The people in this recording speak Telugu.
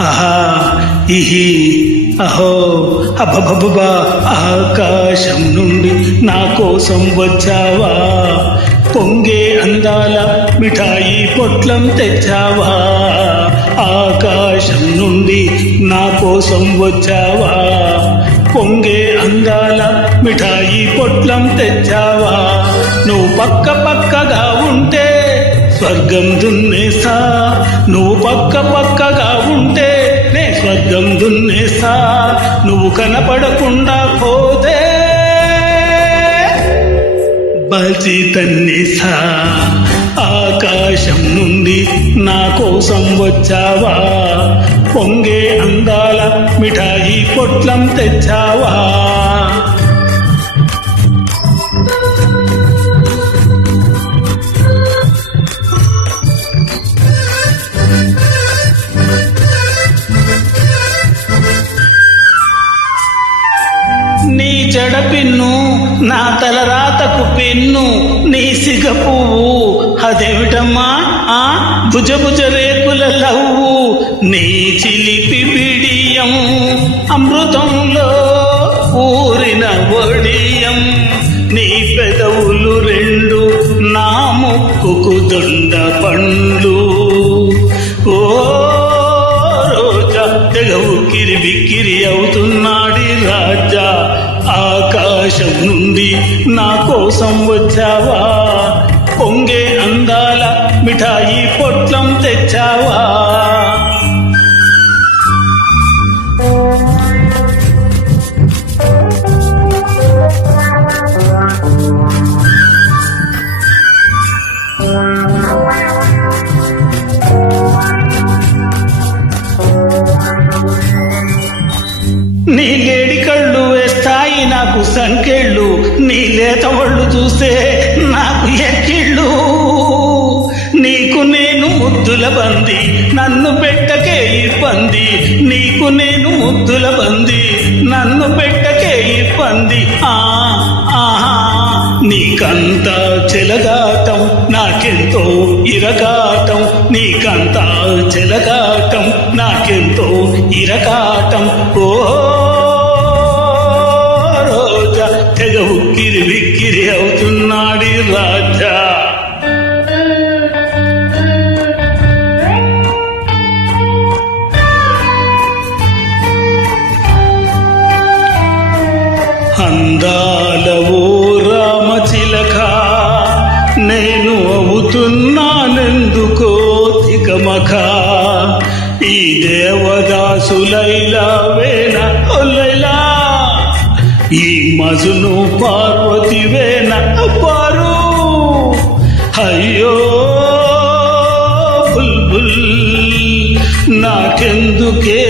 అహా ఇహి అహో అబ్బబ్బబ్బా ఆకాశం నుండి నా కోసం వచ్చావా? పొంగే అందాల మిఠాయి పొట్లం తెచ్చావా? ఆకాశం నుండి నా కోసం వచ్చావా? పొంగే అందాల మిఠాయి పొట్లం తెచ్చావా? నువ్వు పక్క పక్కగా ఉంటే స్వర్గం దున్నేసా. నువ్వు పక్క పక్కగా ఉంటే నే స్వర్గం దున్నేసా. నువ్వు కనపడకుండా పోతే బల్చి తన్నేసా. ఆకాశం నుండి నా కోసం వచ్చావా. పొంగే అందాల మిఠాయి పొట్లం తెచ్చావా. జడ పిన్ను నా తలరాతకు పెన్ను నీ సిగ పువ్వు. అదేమిటమ్మా? ఆ? భుజ భుజ లవ్వు నీ చిలిపి బిడియం అమృతంలో ఊరిన ఒడియం నీ పెదవులు రెండు నా ముక్కుకు దొండ పండ్లు. ఓ రోజా తెగవు కిరి బిక్కిరి అవుతున్నా. ఆకాశం నుండి నా కోసం వచ్చావా? పొంగే అందాల మిఠాయి పొట్లం తెచ్చావా? నీ నాకు సంకెళ్ళు నీ లేత ఒళ్ళు చూస్తే నాకు ఎక్కిళ్ళు. నీకు నేను ముద్దుల బంది నన్ను పెట్టకే ఇబ్బంది. నీకు నేను ముద్దుల బంది నన్ను పెట్టకే ఇబ్బంది. ఆ ఆహా నీకంతా చెలగాటం నాకెంతో ఇరగాటం. నీకంతా చెలగాటం నాకెంతో ఇరగాటం. ఓ ఉక్కిరి విక్కిరి అవుతున్నాడి రాజా. అందాల ఓ రామచిలక నేను అవుతున్నానెందుకో తికమక. ఈ దేవదాసులైలా వేన ఈ మజును పార్వతి వేన పారు అయ్యో బుల్బుల్ నాకెందుకే